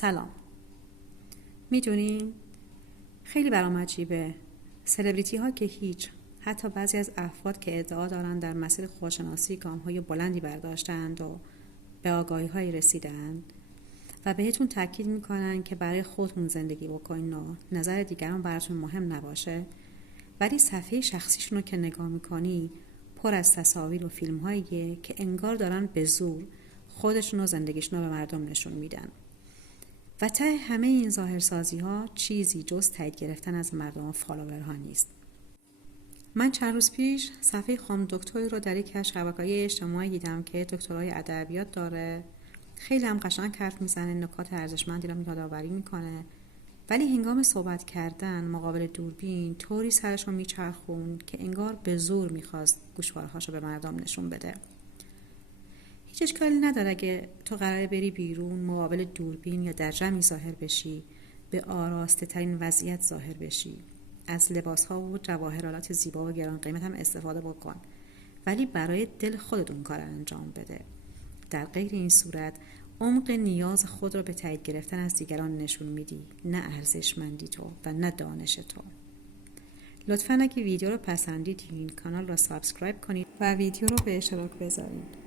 سلام. میدونین خیلی برام عجیبه سلبریتی ها که هیچ، حتی بعضی از افراد که ادعا دارن در مسیر خودشناسی گام های بلندی برداشتند و به آگاهی های رسیدند و بهتون تاکید میکنن که برای خودتون زندگی بکنین و نظر دیگران براتون مهم نباشه، ولی صفحه شخصیشون رو که نگاه میکنی پر از تصاویر و فیلم هاییه که انگار دارن به زور خودشون و زندگیشون رو به مردم نشون میدن. و ته همه این ظاهرسازی ها چیزی جز تایید گرفتن از مردم و فالوورها نیست. من چند روز پیش صفحه خانم دکتری رو در یک از شبکه‌های اجتماعی دیدم که دکترای ادبیات داره، خیلی هم قشنگ حرف میزنه، نکات ارزشمندی رو یادآوری میکنه، ولی هنگام صحبت کردن مقابل دوربین طوری سرش رو میچرخون که انگار به زور میخواست گوشوارهاشو به مردم نشون بده. هیچ اشکالی نداره اگه تو قراره بری بیرون مقابل دوربین یا در جمعی ظاهر بشی، به آراسته ترین وضعیت ظاهر بشی، از لباس ها و جواهرالات زیبا و گران قیمت هم استفاده بکن، ولی برای دل خودت اون کار انجام بده. در غیر این صورت عمق نیاز خود رو به تایید گرفتن از دیگران نشون میدی، نه ارزشمندی تو و نه دانش تو. لطفاً اگه ویدیو رو پسندیدین کانال رو سابسکرایب کنید و ویدیو رو به اشتراک بذارید.